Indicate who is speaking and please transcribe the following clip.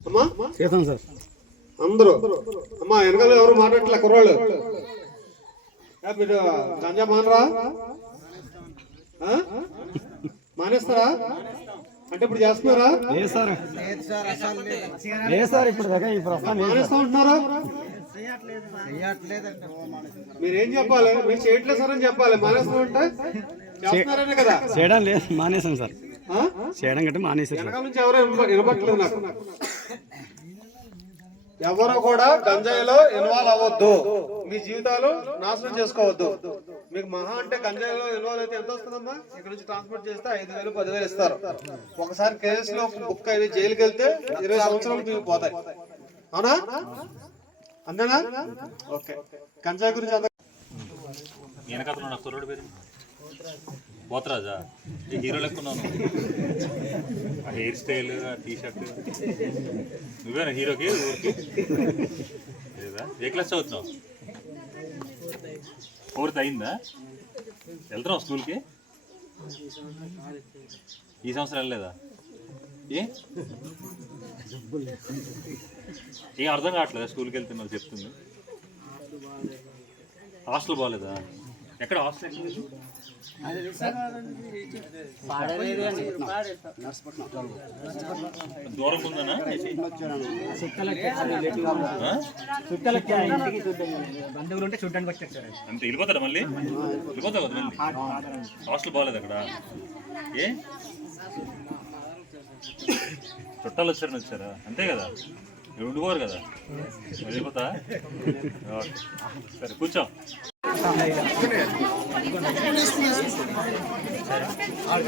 Speaker 1: అమ్మా?
Speaker 2: చేస్తాం సార్.
Speaker 1: అందరూ? అమ్మా వెనకాల ఎవరు మాట్లాడలే కుర్రాళ్ళు? మీరు గంజా మానరా? మానేస్తారా? అంటే ఇప్పుడు చేస్తున్నారా?
Speaker 2: లేదు సార్. లేదు సార్ ఇప్పుడు దాకా ఈ ప్రస్తుతం లేదు
Speaker 1: మానేస్తా ఉంటున్నారా? మీరేం చెప్పాలి? మీరు చేయట్లేదు సార్ అని చెప్పాలి. మానేస్తా ఉంటే చేస్తున్నారనే కదా.
Speaker 2: చేయడం లేదు మానేసాం సార్? చేయడం కంటే మానేసారు సార్.
Speaker 1: వెనకాల నుంచి ఎవరు వినపట్లేదు నాకు. ఎవరు కూడా గంజాయిలో ఇన్వాల్వ్ అవ్వద్దు. మీ జీవితాలు నాశనం చేసుకోవద్దు. మీకు మహా అంటే గంజాయిలో ఇన్వాల్వ్ అయితే ఎంత వస్తుందమ్మా? ఇక్కడ నుంచి ట్రాన్స్పోర్ట్ చేస్తే ఐదు వేలు పదివేలు ఇస్తారు. ఒకసారి కేసులో బుక్ అయితే జైలుకి వెళ్తే ఇరవై సంవత్సరాలు మీకు పోతాయి. అవునా? అంతేనా? ఓకే. గంజాయి గురించి
Speaker 3: పోతరాజా ఈ హీరో లెక్కున్నాను ఆ హెయిర్ స్టైల్ ఆ టీ షర్ట్ నువ్వేనా హీరోకి? ఊరికి? లేదా? ఏ క్లాస్ చదువుతున్నావు? ఫోర్త్ అయిందా? వెళ్తున్నావు స్కూల్కి? ఈ సంవత్సరం వెళ్ళలేదా? ఏ? ఏం అర్థం కావట్లేదా స్కూల్కి వెళ్తున్నారు చెప్తుంది? హాస్టల్ బాగాలేదా? ఎక్కడ హాస్టల్? దూరం ఉందనా ఆ?
Speaker 2: బంధువులు ఉంటే చూడడానికి వచ్చారు సార్
Speaker 3: అంతే వెళ్ళిపోతాడా మళ్ళీ? వెళ్ళిపోతావు కదా మళ్ళీ? హాస్టల్ బాగాలేదు అక్కడ. ఏ? చుట్టాలు వచ్చారని వచ్చారా? అంతే కదా. ఉండిపోరు కదా. వెళ్ళిపోతా. సరే కూర్చో. আর